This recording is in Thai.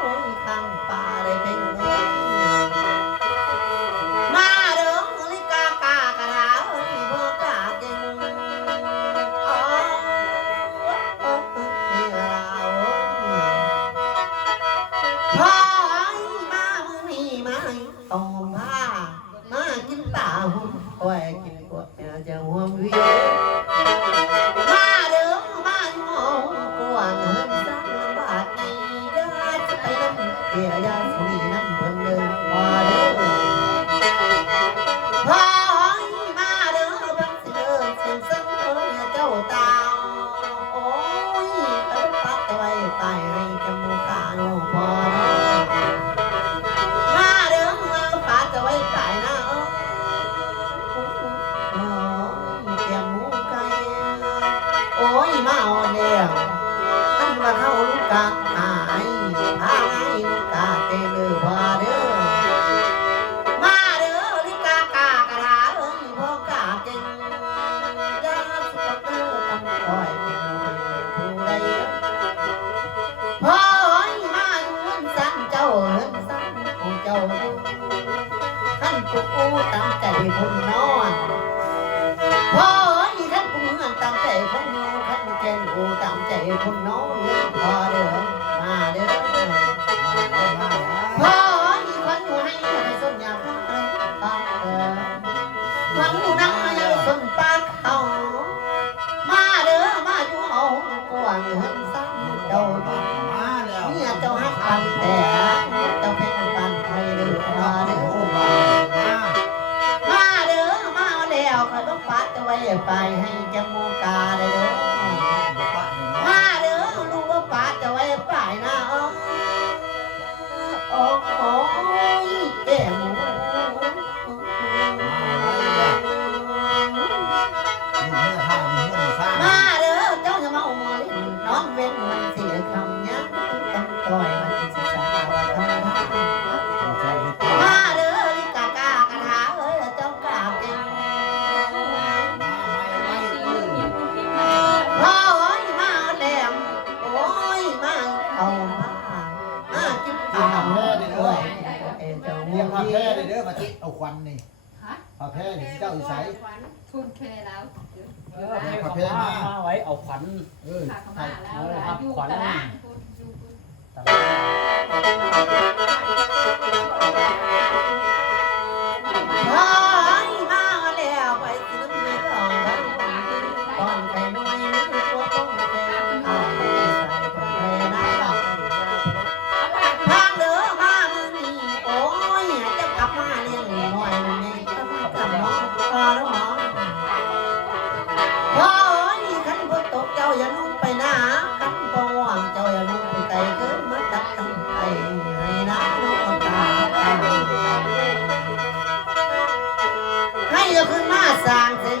โอ้ยข้างป่าได้เพ่งมาเด้อลิกากากระดาเอ้ยบ่กาเก่งอ๋อพ่อมามือนี่มาต้มผ้ามากินตาหุ่นโอ้ยกินกวดจะห่วงเวียมาเด้อมาอยู่ห้องกวนเฮินสันบาดนี้ยาจะไปน้ำเกียยาสุนีน้ำเพิ่นเดินมาเด้อพ่อมาเด้อบัดสิเดินเสียงสังเอ้ยเจ้าตาโอ้ยเอาปัดไว้ใต้ให้จมูกาโนพอมาเด้อเอาปัดไว้ใต้นะโอ้ยมาอ่อนแล้วท่านว่าเขาลูกกาหายหายลูกกาเตลือพาเด้อมาเด้อลิกากากระดาเอ้ยพ่อกาเก่งยาสุดเด้อต้องคอยเป็นผู้ใดพ่อมาอยู่เฮือนสันเจ้าเฮือนสันของเจ้าท่านผู้ตั้งใจคนนอนพ่อท่านผู้เงินตั้งใจคนนอนท่านแกนผู้ตั้งใจคนนอนพอเด้อมาเด้อพ่อคนอยู่ให้ส้นยาปากคนอยู่นั่งให้ส้นปากเขามาเด้อมาอยู่เอากวางเฮินซ้ำเจ้าเนี่ยเจ้าฮักกันแต่เจ้าเป็นปันไทยเด้อมาเด้อมาเด้อมาแล้วก็ต้องปัดไว้ไปให้จมูกาเด้อมาเด้อรู้ว่าปัดไว้ไปนะโอ้โอ้ยแก้มมาเด้อเจ้าจะมาอมมาลิ้นน้องเว้นมันเสียคำยักกันต่อยมันสิสาวทำมาเด้อลิกากากระถาเอ้ยเจ้ากาเก่งพ่อโอ้ยมาแล้วโอ้ยมาเอามากินข้าวด้วยเจ้า เรียกผ้าแพร่เด้อมาที่เอาควันนี่ผ้าแพร่นี่เจ้าอีสาย ทุนแค่แล้ว ผ้าแพร่มา ไว้เอาขวัญ ขาขมาแล้วอยู่ตาราง พ่อมาแล้วไปซื้อเนื้อก่อนก่อนไปหน่อยนึกว่าต้องเป็นเอาไปใส่ไปนะทางเด้อมามือนี่โอ้ยจะกลับมาเลี้ยงหน่อยนี่กำน้องพ่อแล้วหมอพ่อขันฝนตกเจ้าอย่านุ่งไปนะขันปว่างเจ้าอย่านุ่งไปไกลเกินมาตักตั้งไปให้น้ำน้องตาให้เราขึ้นมาสร้างเสียง